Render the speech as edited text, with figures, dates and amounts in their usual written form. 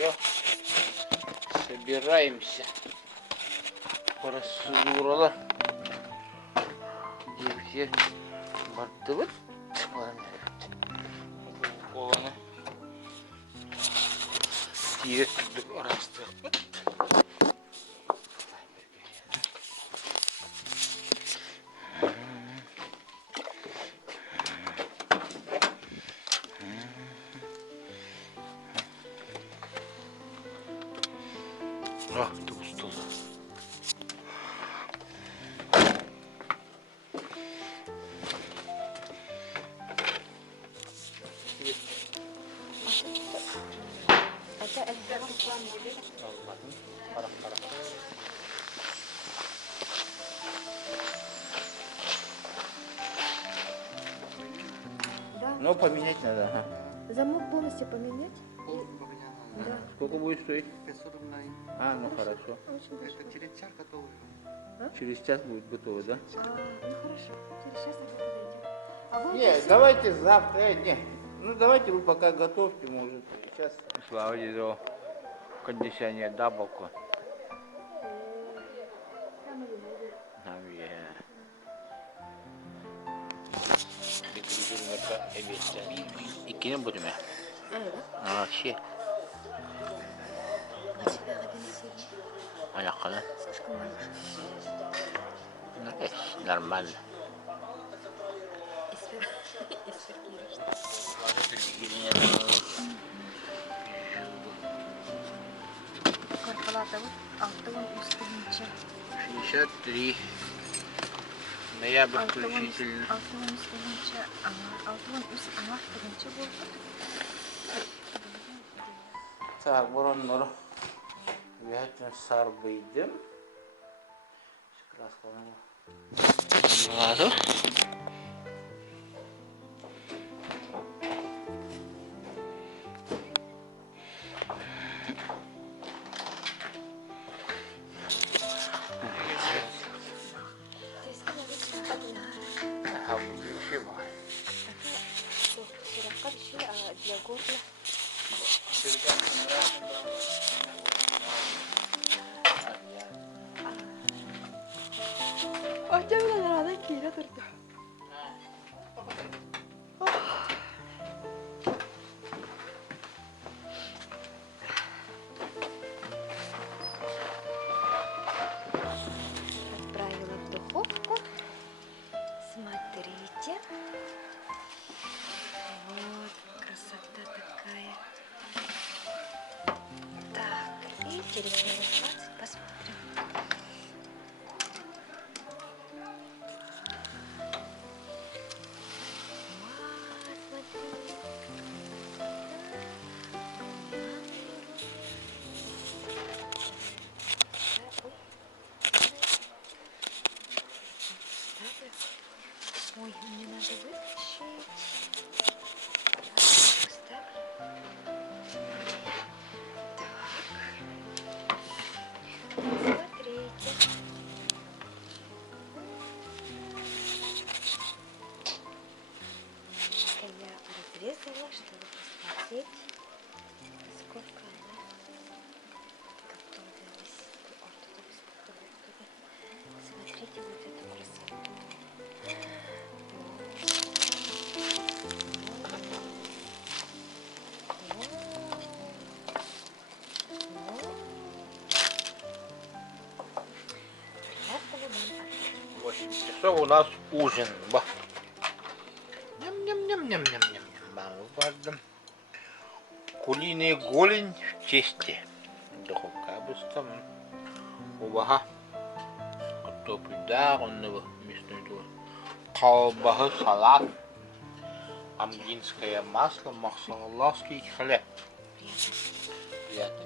все, собираемся. Процедура. Где мордовый? Колоны. Тире растет. Ах, ты устал. Да. Ну, поменять надо, ага. Замок полностью поменять? Да. Сколько будет стоить? 500 рублей. А, ну хорошо. Очень Это хорошо. через час готово. Через час будет готово, да? Ну хорошо. Через час тогда подойдем. А вы Нет, давайте завтра. Не. Ну давайте вы пока готовьте, может. Сейчас. Слава Богу. Кондиционер дабалку. İkini bu değil mi? Evet. Şey. Alakalı. Normal. Kalkulator 6-10 üstünce. 63. Ноябрь включительно. 6-10 üstünce ama 6-10 üst anahtarınca buldu. Так, буроннор. Вятин сарбыйдым. Краскаланı. Ладно. Для горла. Acaba nereden kira durdu? Отправила в духовку. Смотрите. Вот, красота такая. Так, и через минут 20 посмотрим. Ой, мне надо вытащить. Смотрите. Я разрезала, чтобы посмотреть, сколько она готовилась. Смотрите вот эту красоту. В 8 часов у нас ужин. Ням-ням-ням-ням-ням-ням. Куриная голень в тесте. Духовка обустам. Убага. Картофель онного мясной тур. Колбаса, салат. Амгинское масло, махсаллахский хлеб. Приятно.